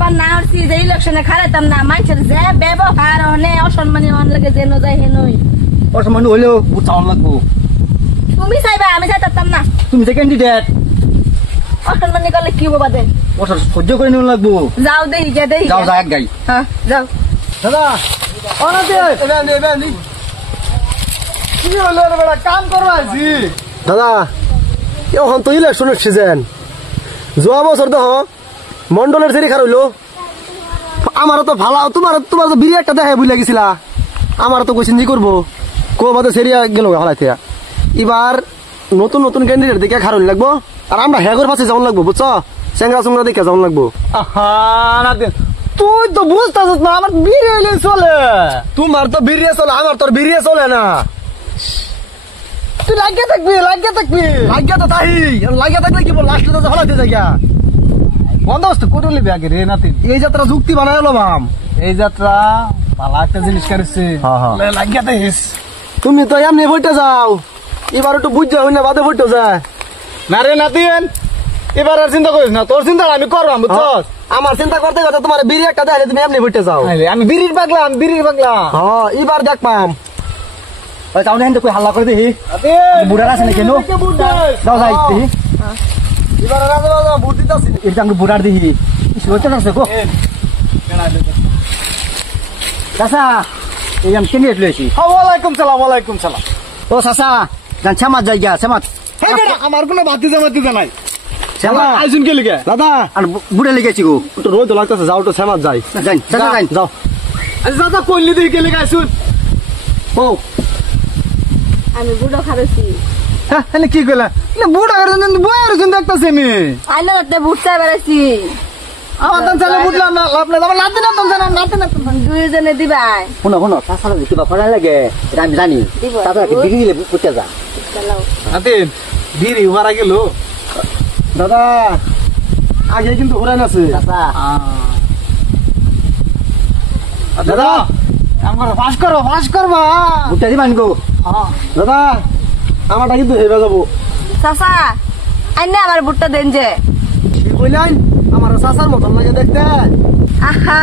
যতবার না হচ্ছি যে ইলেকশনে খারাইতাম না মানুষের যে ব্যবহার অনে অসম্মানী অন লাগে যেন যায় হেনই অসম্মান হইলেও বুট চাওয়ান লাগবো। তুমি চাইবা আমি চাইতাম না। তুমি যে ক্যান্ডিডেট অসম্মানী করলে কি হবো বাদে ওটা সহ্য করে নিতে লাগবো। যাও দেই গে দেই যাও যা এক গাই। হ্যাঁ যাও দাদা অনাতে কি হলো রে বড় কাম করবা আছি। দাদা এখন তো ইলেকশনের সিজন যাওয়া বছর দেখ মন্ডলের সেরি খার হইলো আমারও তো ভালো তোমার তো বিড়ি একটা দেখাই বুঝলে গেছিলা আমার তো কোচিং করবো কো বাদে সেরিয়া গেল হালাইতে এবার নতুন নতুন ক্যান্ডিডেট দেখে খারণ লাগবো আর আমরা হেগর পাশে যাওয়ান লাগবো বুঝছো চেঙ্গা চুঙ্গা দেখে যাওয়ান লাগবো। তুই তো বুঝতেছিস না আমার বিড়ি চলে তোমার তো বিড়ি চলে আমার তোর বিড়ি চলে না। তুই লাগিয়ে থাকবি লাগিয়ে তো তাই লাগিয়ে থাকলে কি বল লাস্টে তো হলাইতে যাইয়া বন্দোবস্ত করে নিবি আগে রে নাতি। এই যাত্রা যুক্তি বানাই এলো মাম এই যাত্রা ভালো একটা জিনিস করেছে লাগিয়ে থাকিস। তুমি তো এমনি বইতে যাও এবার একটু বুঝতে হই না বাদে বইতে যায় না রে নাতিন এবার আর চিন্তা করিস না তোর চিন্তা আমি করবাম বুঝছস। আমার চিন্তা করতে করতে তোমার বিড়ি একটা দেখালে তুমি এমনি বইতে যাও। আমি বিড়ির পাগলা হ্যাঁ এবার দেখ পাম যাও না কই হাল্লা করে দেখি বুড়ার আছে না কেন যাও যাই দেখি এবার রাজা ভোট দিতেছি এটা আমি বুড়ার দেখি শুনতে আছে গো চাচা এই আমি কেন লইছি। ওয়ালাইকুম সালাম ও চাচা জান ছামাত যাই গা ছামাত আমার কোনো বাতি জামাতি জানাই আইসুন কে লিগে দাদা আর বুড়ে লিগেছি গো তো রোদ লাগতেছে যাও তো ছামাত যাই যাই চাচা যাই যাও আচ্ছা চাচা কইলি দেখি কে লিগে আইসুন ও আমি বুড়ো খারেছি। হ্যাঁ কি কইলা না বুড়া করে বয়ার শুন দেখতাছি আমি আইনা রাতে বুট চাই বেড়াইছি আমার দান চালে বুঝলাম না লাভ না আমার নাতে না তোমরা নাতে না দুইজনে দিবাই শোনো চাচার দিতে বা ফলা লাগে এটা আমি জানি চাচা কি বিড়ি দিলে বুঝতে যা নাতে বিড়ি মারা গেল দাদা আগে কিন্তু ওরাই আছে চাচা দাদা আমার ফাঁস করবা বুঝতে দিবান গো দাদা আমারটা কিন্তু হেবে যাবো চাচা আইনে আমার বুটটা দেন যে কি কইলেন আমার চাচার মতন লাগে দেখতে। আহা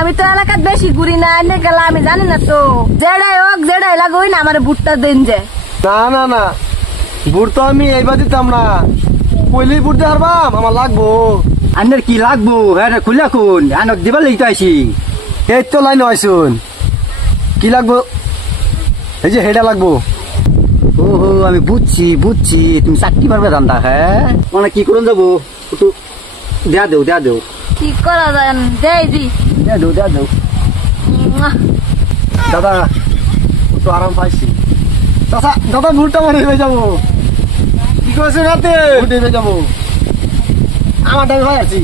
আমি তো এলাকাত বেশি ঘুরি না আইনে গেলা আমি জানি না তো যেটাই হোক যেটাই লাগোই না আমার বুটটা দেন যে। না বুট তো আমি এইবার দিতাম না কইলেই বুট দিয়ে হারবাম আমার লাগবো। আনের কি লাগবো হ্যাঁ খুলে খুন আনক দিবার লিখতে আইসি এই তো লাইন আইসুন কি লাগবো এই যে হেডা লাগবো। ওহো আমি বুঝছি তুমি চাকরি পারবে ধান্দা হ্যাঁ মানে কি করুন যাবো একটু দেয়া দেও কি করা যায় দেই দি দেয়া দেও দাদা একটু আরাম পাইছি দাদা ভুলটা আমার হয়ে যাবো কি করছে রাতে হয়ে যাবো আমারটা আমি পাইছি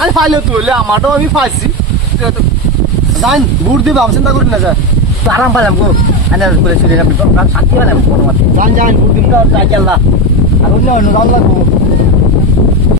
আমি পাইলে তুইলে আমারটাও আমি পাইছি জান বুট দিবা আমি চিন্তা করি না স্যার আরাম পাইলাম গো শান্তি পেলাম জান বুট দিন আর অন্য লাগবো।